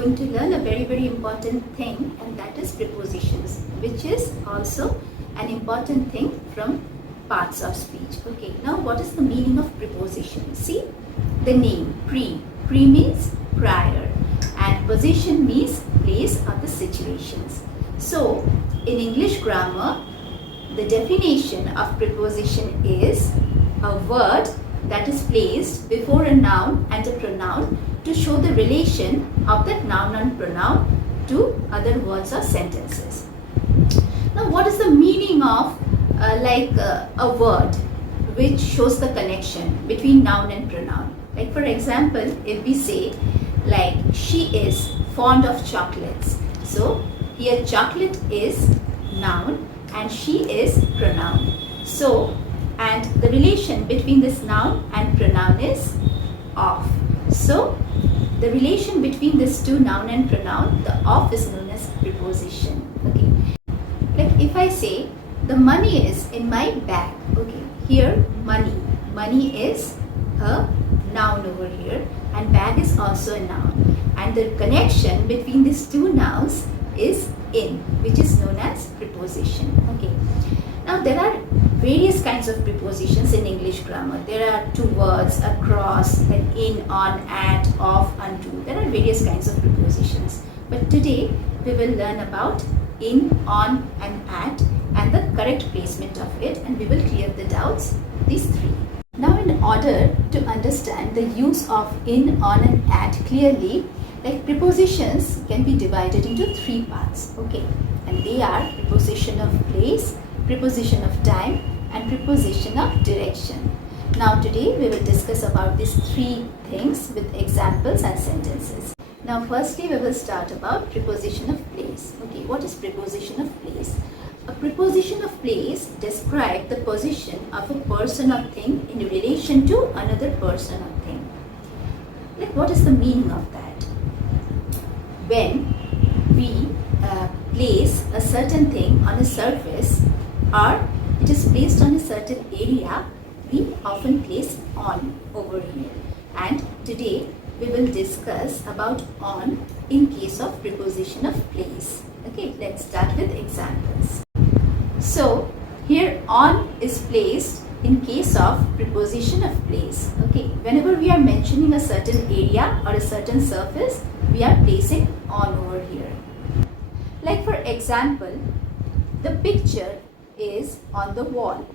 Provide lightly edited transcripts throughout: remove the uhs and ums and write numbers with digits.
going to learn a very important thing, and that is prepositions, which is also an important thing from parts of speech. Okay, now what is the meaning of preposition? See, the name pre means prior, and position means place or the situations. So in English grammar, the definition of preposition is a word that is placed before a noun and a pronoun to show the relation of that noun and pronoun to other words or sentences. Now, what is the meaning of a word which shows the connection between noun and pronoun? Like, for example, if we say like she is fond of chocolates, so here chocolate is noun and she is pronoun. So, and the relation between this noun and pronoun is of. So the relation between these two, noun and pronoun, the of, is known as preposition. Okay, like if I say the money is in my bag. Okay, here money is a noun over here, and bag is also a noun, and the connection between these two nouns is in, which is known as preposition. Okay, now there are various kinds of prepositions in English grammar. There are two words, across, and in, on, at, of, unto. There are various kinds of prepositions. But today we will learn about in, on, and at, and the correct placement of it, and we will clear the doubts, these three. Now, in order to understand the use of in, on, and at clearly, like prepositions can be divided into three parts. Okay, and they are preposition of place, preposition of time, and preposition of direction. Now today we will discuss about these three things with examples and sentences. Now firstly we will start about preposition of place. Okay, what is preposition of place? A preposition of place describes the position of a person or thing in relation to another person or thing. Like, what is the meaning of that? When we place a certain thing on a surface, or it is placed on a certain area, we often place on over here. And today we will discuss about on in case of preposition of place. Okay, let's start with examples. So here on is placed in case of preposition of place. Okay, whenever we are mentioning a certain area or a certain surface, we are placing on over here. Like for example, the picture is on the wall.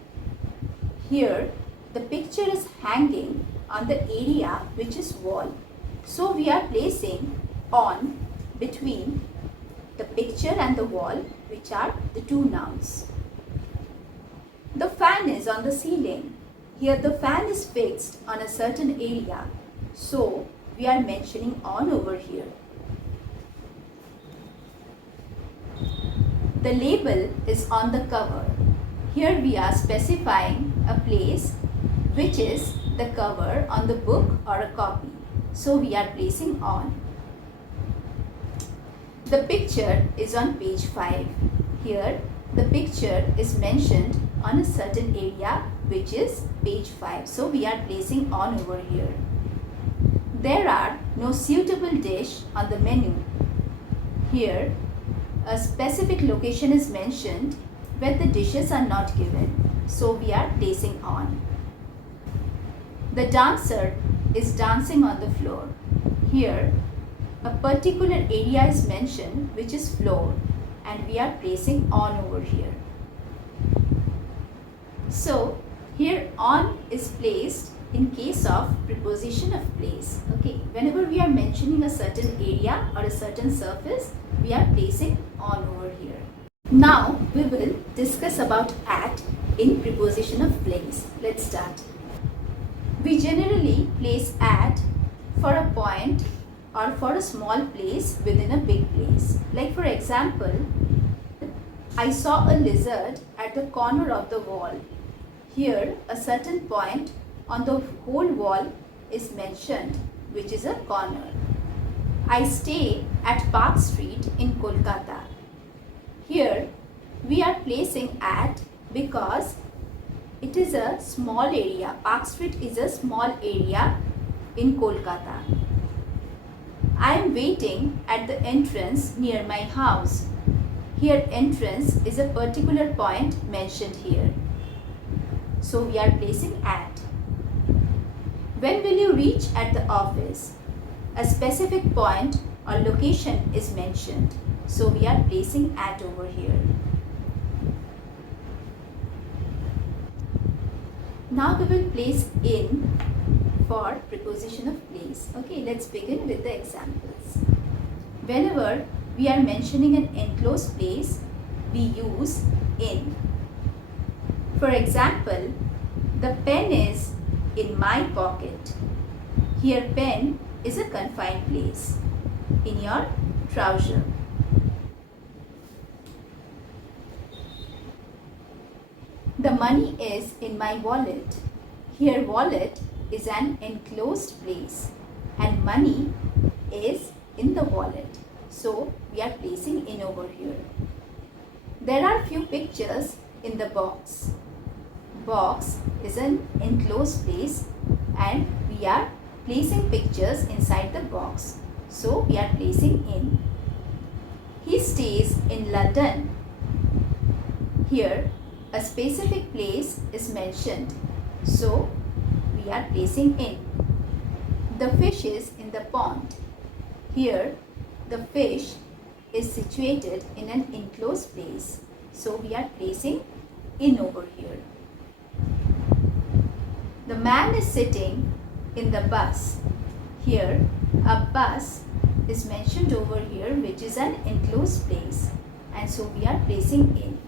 Here the picture is hanging on the area which is wall. So we are placing on between the picture and the wall, which are the two nouns. The fan is on the ceiling. Here the fan is fixed on a certain area. So we are mentioning on over here. The label is on the cover. Here we are specifying a place which is the cover on the book or a copy. So we are placing on. The picture is on page 5. Here the picture is mentioned on a certain area which is page 5. So we are placing on over here. There are no suitable dish on the menu. Here a specific location is mentioned where the dishes are not given. So we are placing on. The dancer is dancing on the floor. Here a particular area is mentioned which is floor, and we are placing on over here. So here on is placed in case of preposition of place. Okay, whenever we are mentioning a certain area or a certain surface, we are placing on over here. Now we will discuss about at in preposition of place. Let's start. We generally place at for a point or for a small place within a big place. Like for example, I saw a lizard at the corner of the wall. Here a certain point on the whole wall is mentioned, which is a corner. I stay at Park Street in Kolkata. Here we are placing at because it is a small area. Park Street is a small area in Kolkata. I am waiting at the entrance near my house. Here entrance is a particular point mentioned here. So we are placing at. When will you reach at the office? A specific point or location is mentioned. So we are placing at over here. Now we will place in for preposition of place. Okay, let's begin with the examples. Whenever we are mentioning an enclosed place, we use in. For example, the pen is in my pocket. Here pen is a confined place in your trouser. The money is in my wallet. Here wallet is an enclosed place and money is in the wallet. So we are placing in over here. There are few pictures in the box. Box is an enclosed place and we are placing pictures inside the box. So we are placing in. He stays in London. Here a specific place is mentioned. So we are placing in. The fish is in the pond. Here the fish is situated in an enclosed place. So we are placing in over here. The man is sitting in the bus. Here a bus is mentioned over here, which is an enclosed place, and so we are placing in.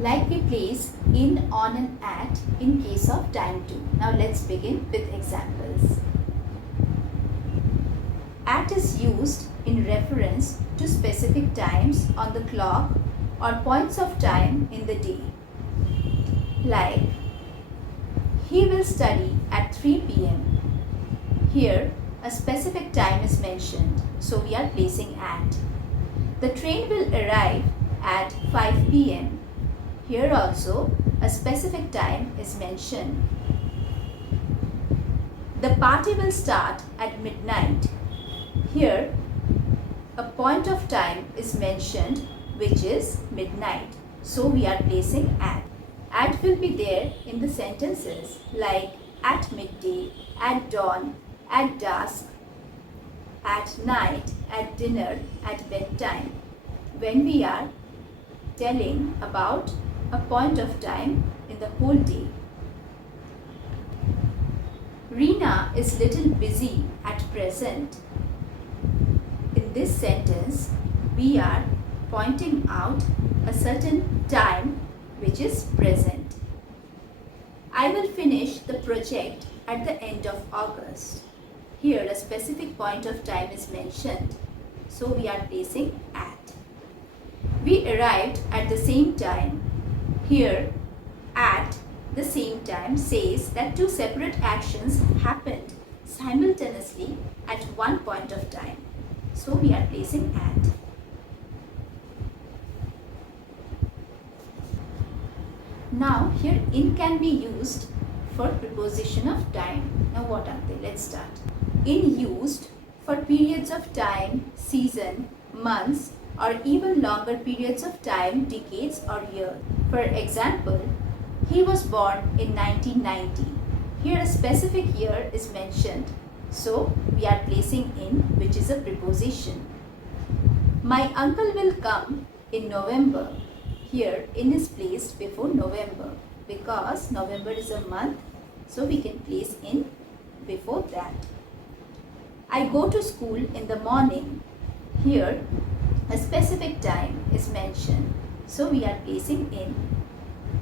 Like we place in, on and at in case of time too. Now let's begin with examples. At is used in reference to specific times on the clock or points of time in the day. Like, he will study at 3 p.m. Here, a specific time is mentioned, so we are placing at. The train will arrive at 5 p.m. Here also, a specific time is mentioned. The party will start at midnight. Here, a point of time is mentioned, which is midnight. So we are placing at. At will be there in the sentences like at midday, at dawn, at dusk, at night, at dinner, at bedtime. When we are telling about a point of time in the whole day. Reena is little busy at present. In this sentence, we are pointing out a certain time which is present. I will finish the project at the end of August. Here a specific point of time is mentioned, so we are placing at. We arrived at the same time. Here at the same time says that two separate actions happened simultaneously at one point of time. So we are placing at. Now here in can be used for preposition of time. Now what are they? Let's start. In used for periods of time, season, months, or even longer periods of time, decades or years. For example, he was born in 1990. Here a specific year is mentioned. So we are placing in, which is a preposition. My uncle will come in November. Here in is placed before November because November is a month, so we can place in before that. I go to school in the morning. Here a specific time is mentioned, so we are placing in.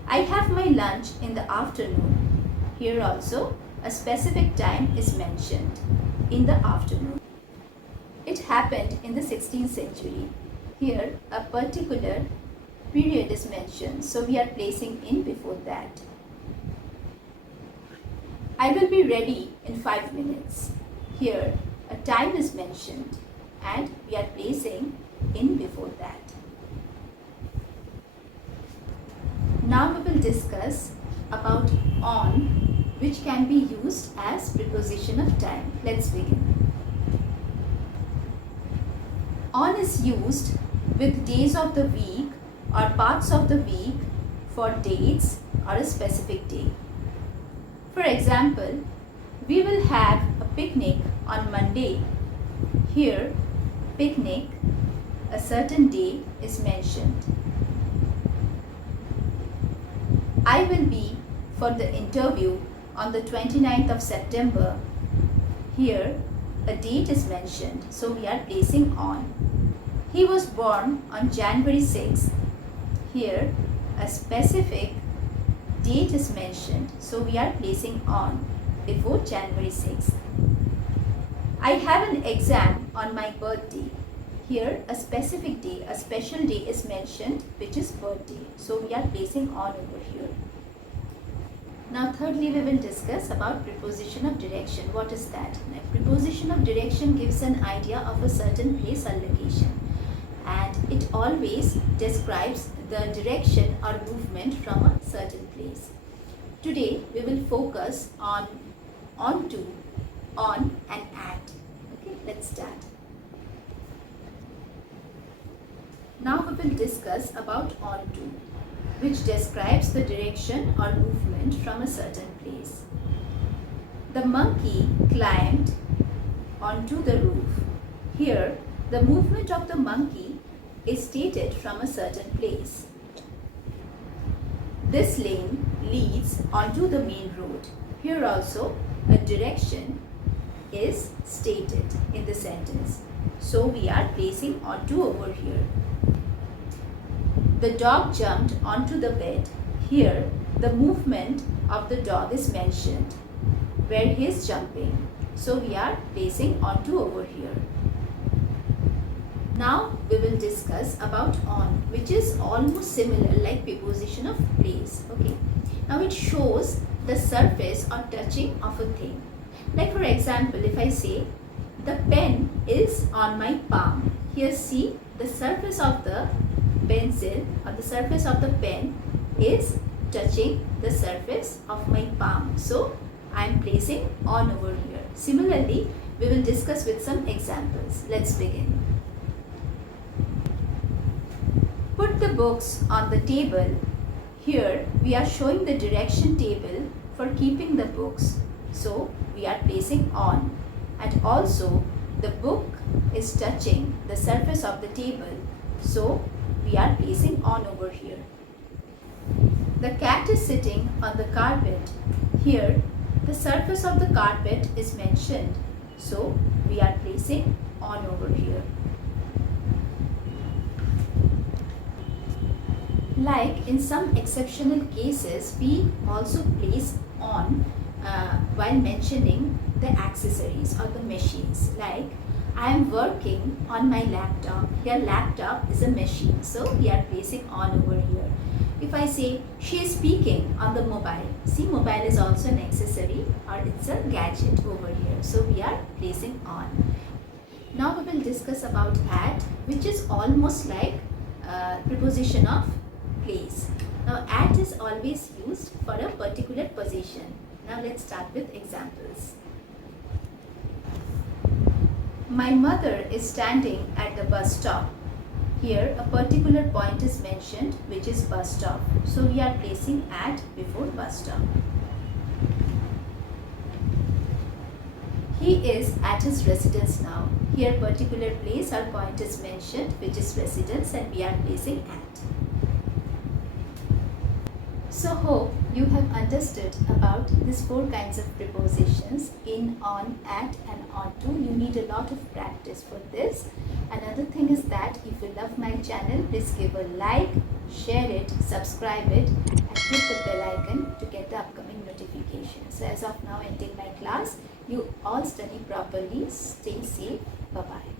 I have my lunch in the afternoon. Here also a specific time is mentioned, in the afternoon. It happened in the 16th century. Here a particular period is mentioned, so we are placing in before that. I will be ready in 5 minutes. Here a time is mentioned and we are placing in before that. Now we will discuss about on which can be used as preposition of time. Let's begin. On is used with days of the week or parts of the week for dates or a specific day. For example, we will have a picnic on Monday. Here, picnic, a certain day is mentioned. I will be for the interview on the 29th of September. Here, a date is mentioned, so we are placing on. He was born on January 6th. Here, a specific date is mentioned, so we are placing on before January 6th. I have an exam on my birthday. Here, a specific day, a special day is mentioned, which is birthday, so we are placing on over here. Now thirdly, we will discuss about preposition of direction. What is that? Now, preposition of direction gives an idea of a certain place or location, and it always describes the direction or movement from a certain place. Today we will focus on onto, on and at. Okay, let's start. Now we will discuss about onto, which describes the direction or movement from a certain place. The monkey climbed onto the roof. Here, the movement of the monkey is stated from a certain place. This lane leads onto the main road. Here also, a direction is stated in the sentence. So we are placing onto over here. The dog jumped onto the bed. Here, the movement of the dog is mentioned, where he is jumping. So we are placing onto over here. Now we will discuss about on, which is almost similar like preposition of place. Okay. Now it shows the surface or touching of a thing. Like for example, if I say the pen is on my palm. Here see the surface of the pencil or the surface of the pen is touching the surface of my palm. So I am placing on over here. Similarly, we will discuss with some examples. Let's begin. Put the books on the table. Here we are showing the direction table for keeping the books. So we are placing on, and also the book is touching the surface of the table. So we are placing on over here. The cat is sitting on the carpet. Here the surface of the carpet is mentioned. So we are placing on over here. Like in some exceptional cases, we also place on while mentioning the accessories or the machines. Like I am working on my laptop. Here laptop is a machine, so we are placing on over here. If I say she is speaking on the mobile, see mobile is also an accessory or it's a gadget over here. So we are placing on. Now we will discuss about at, which is almost like preposition of place. Now at is always used for a particular position. Now let's start with examples. My mother is standing at the bus stop. Here a particular point is mentioned, which is bus stop. So we are placing at before bus stop. He is at his residence now. Here particular place or point is mentioned, which is residence, and we are placing at. So hope you have understood about these four kinds of prepositions: in, on, at and onto. You need a lot of practice for this. Another thing is that if you love my channel, please give a like, share it, subscribe it, and hit the bell icon to get the upcoming notifications. So as of now, ending my class. You all study properly. Stay safe. Bye-bye.